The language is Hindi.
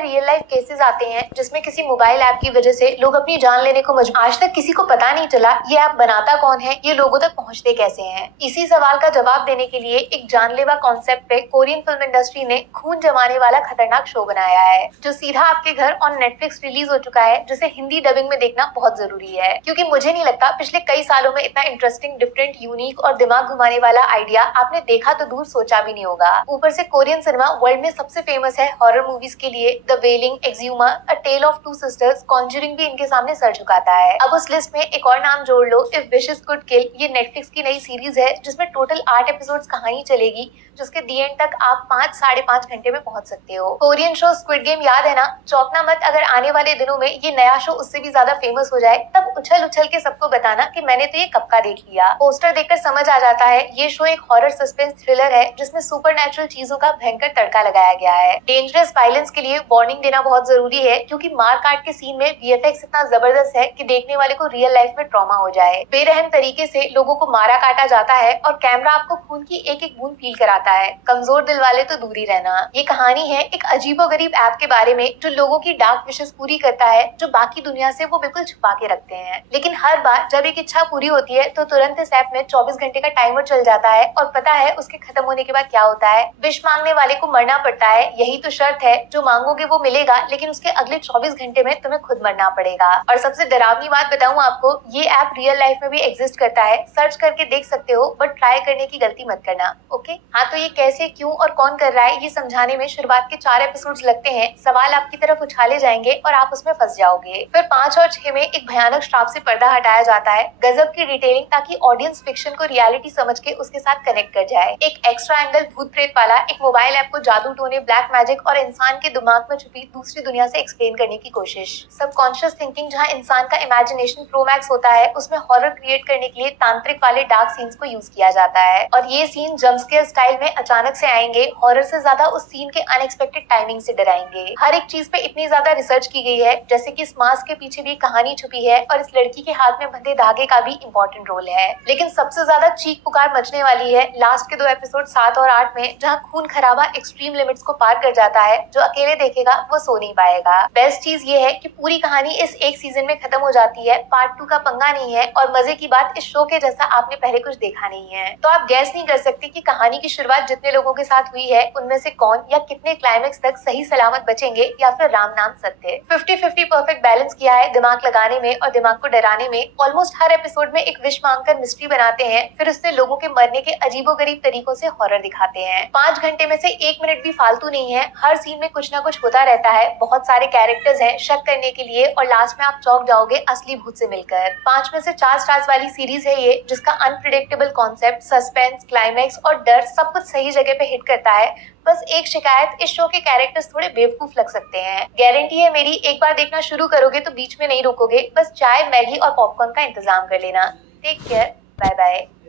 सारे रियल लाइफ केसेस आते हैं जिसमें किसी मोबाइल ऐप की वजह से लोग अपनी जान लेने को मजबूर। आज तक किसी को पता नहीं चला ये ऐप बनाता कौन है, ये लोगों तक पहुंचते कैसे हैं। इसी सवाल का जवाब देने के लिए एक जानलेवा कॉन्सेप्ट पे कोरियन फिल्म इंडस्ट्री ने खून जमाने वाला खतरनाक शो बनाया है जो सीधा आपके घर ऑन नेटफ्लिक्स रिलीज हो चुका है, जिसे हिंदी डबिंग में देखना बहुत जरूरी है क्योंकि मुझे नहीं लगता पिछले कई सालों में इतना इंटरेस्टिंग, डिफरेंट, यूनिक और दिमाग घुमाने वाला आइडिया आपने देखा तो दूर सोचा भी नहीं होगा। ऊपर से कोरियन सिनेमा वर्ल्ड में सबसे फेमस है हॉरर मूवीज के लिए। The wailing, Exhuma, a tale of two sisters, conjuring भी इनके सामने सर झुकाता है। अब उस लिस्ट में एक और नाम जोड़ लो, इफ विशेस कुड किल। ये नेटफ्लिक्स की नई सीरीज है जिसमें टोटल 8 एपिसोड्स कहानी चलेगी, जिसके दी एंड तक आप 5 साढ़े 5 घंटे में पहुंच सकते हो। कोरियन शो स्क्विड गेम याद है ना? चौंकना मत अगर आने वाले दिनों में ये नया शो उससे भी ज्यादा फेमस हो जाए, तब उछल उछल के सबको बताना कि मैंने तो ये कब का देख लिया। पोस्टर देखकर समझ आ जाता है ये शो एक हॉरर सस्पेंस थ्रिलर है जिसमें सुपरनैचुरल चीजों का भयंकर तड़का लगाया गया है। डेंजरस वायलेंस के लिए वार्निंग देना बहुत जरूरी है क्योंकि मार काट के सीन में वीएफएक्स इतना जबरदस्त है कि देखने वाले को रियल लाइफ में ट्रॉमा हो जाए। बेरहम तरीके से लोगों को मारा काटा जाता है और कैमरा आपको खून की एक एक बूंद फील कराता है। कमजोर दिल वाले तो दूर ही रहना। ये कहानी है एक अजीबोगरीब ऐप के बारे में जो लोगों की डार्क विशेस पूरी करता है, जो बाकी दुनिया से वो बिल्कुल छुपा के रखते हैं। लेकिन हर बार जब एक इच्छा पूरी होती है तो तुरंत इस ऐप में 24 घंटे का टाइमर चल जाता है और पता है उसके खत्म होने के बाद क्या होता है? विश मांगने वाले को मरना पड़ता है। यही तो शर्त है, जो मांगोगे वो मिलेगा, लेकिन उसके अगले 24 घंटे में तुम्हें खुद मरना पड़ेगा। और सबसे डरावनी बात बताऊं आपको, ये ऐप रियल लाइफ में भी एग्जिस्ट करता है। सर्च करके देख सकते हो, बट ट्राई करने की गलती मत करना, ओके? हाँ, तो ये कैसे, क्यों और कौन कर रहा है, ये समझाने में शुरुआत के 4 एपिसोड्स लगते हैं। सवाल आपकी तरफ उछाले जाएंगे और आप उसमें फंस जाओगे। फिर 5 और 6 में एक भयानक श्राप से पर्दा हटाया जाता है। गजब की डिटेलिंग ताकि ऑडियंस फिक्शन को रियलिटी समझ के उसके साथ कनेक्ट कर जाए। एक एक्स्ट्रा एंगल भूत प्रेत वाला, एक मोबाइल ऐप को जादू टोने, ब्लैक मैजिक और इंसान के दिमाग में छुपी दूसरी दुनिया से एक्सप्लेन करने की कोशिश। सबकॉन्शियस थिंकिंग, जहाँ इंसान का इमेजिनेशन प्रो मैक्स होता है, उसमें हॉरर क्रिएट करने के लिए तांत्रिक वाले डार्क सीन्स को यूज किया जाता है। और ये सीन जंपस्केयर स्टाइल में अचानक से आएंगे, हॉरर से ज्यादा उस सीन के अनएक्सपेक्टेड टाइमिंग से डराएंगे। हर एक चीज पे इतनी ज्यादा रिसर्च की गई है, जैसे कि इस मास्क के पीछे भी कहानी छुपी है और इस लड़की के हाथ में बंधे धागे का भी इम्पोर्टेंट रोल है। लेकिन सबसे ज्यादा चीख पुकार मचने वाली है लास्ट के 2 एपिसोड 7 और 8 में, जहाँ खून खराबा एक्सट्रीम लिमिट्स को पार कर जाता है। जो अकेले देखेगा वो सो नहीं पाएगा। बेस्ट चीज ये है कि पूरी कहानी इस एक सीजन में खत्म हो जाती है। पार्ट 2 का पंगा नहीं है और मजे की बात, इस शो के जैसा आपने पहले कुछ देखा नहीं है। तो आप गैस नहीं कर सकते कि कहानी की शुरुआत जितने लोगों के साथ हुई है उनमें से कौन या कितने क्लाइमेक्स तक सही सलामत बचेंगे या फिर राम नाम सत्य। 50-50 परफेक्ट बैलेंस किया है दिमाग लगाने में और दिमाग को डराने में। ऑलमोस्ट हर एपिसोड में एक विश मांगकर मिस्ट्री बनाते हैं, फिर उससे लोगों के मरने के अजीबोगरीब तरीकों से हॉरर दिखाते हैं। 5 घंटे में से 1 मिनट भी फालतू नहीं है। हर सीन में कुछ ना कुछ होता रहता है। बहुत सारे कैरेक्टर्स हैं शक करने के लिए और लास्ट में आप चौंक जाओगे असली भूत से मिलकर। 5 में से 4 स्टार्स वाली सीरीज है ये, जिसका अनप्रिडिक्टेबल कॉन्सेप्ट, सस्पेंस, क्लाइमैक्स और डर सब कुछ सही जगह पे हिट करता है। बस एक शिकायत, इस शो के कैरेक्टर्स थोड़े बेवकूफ लग सकते हैं। गारंटी है मेरी, एक बार देखना शुरू करोगे तो बीच में नहीं रुकोगे। बस चाय, मैगी और पॉपकॉर्न का इंतजाम कर लेना। Take care, bye bye.